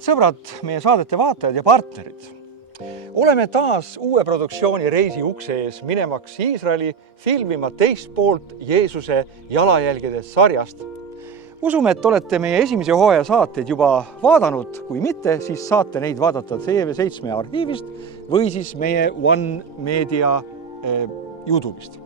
Head sõbrad, meie saadete vaatajad ja partnerid. Oleme taas uue produktsiooni reisi ukse ees minemaks Iisraeli filmima teist poolt Jeesuse jalajälgedes sarjast. Usume, et olete meie esimese hooaja saateid juba vaadanud. Kui mitte, siis saate neid vaadata TV7 arhiivist või siis meie One Media YouTube'ist.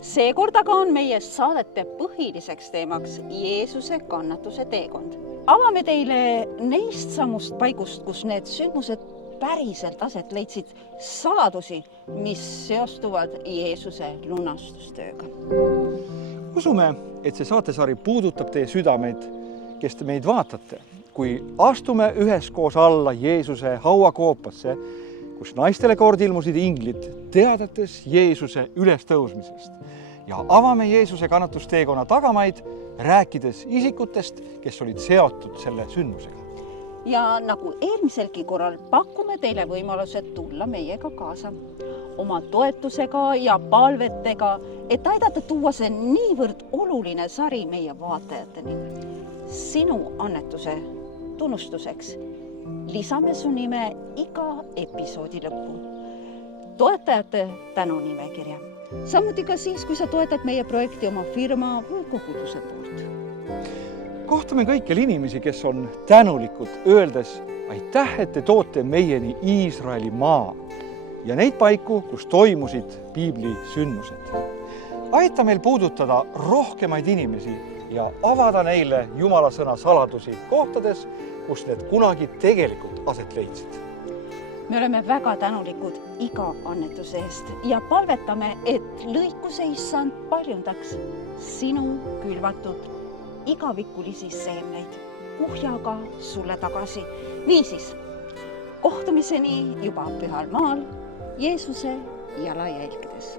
Seekord aga on meie saadete põhiliseks teemaks Jeesuse kannatuse teekond. Avame teile neist samust paigust, kus need sündmused päriselt aset leidsid, saladusi, mis seostuvad Jeesuse lunastustööga. Usume, et see saatesari puudutab teie südameid, kes te meid vaatate, kui astume üheskoos alla Jeesuse hauakoopasse, kus naistele kord ilmusid inglid, teadates Jeesuse ülestõusmisest ja avame Jeesuse kannatusteekonna tagamaid, rääkides isikutest, kes olid seotud selle sündmusega. Ja nagu eelmiselgi korral pakume teile võimalused tulla meiega kaasa oma toetusega ja palvetega, et aidata tuua see niivõrd oluline sari meie vaatajateni. Sinu annetuse tunnustuseks lisame su nime iga episoodi lõppu. Toetajate tänunimekirja. Samuti ka siis, kui sa toetad meie projekti oma firma või koguduse poolt. Kohtame kõikjal inimesi, kes on tänulikud, öeldes aitäh, et te toote meieni Iisraeli maa ja neid paiku, kus toimusid piibli sündmused. Aita meil puudutada rohkemaid inimesi ja avada neile Jumala sõna saladusi kohtades, kus need kunagi tegelikult aset leidsid. Me oleme väga tänulikud iga annetuse eest ja palvetame, et lõikuse issand paljundaks sinu külvatud igavikulisi seemneid kuhjaga sulle tagasi. Niisiis, kohtumiseni juba pühal maal Jeesuse jalajälgedes.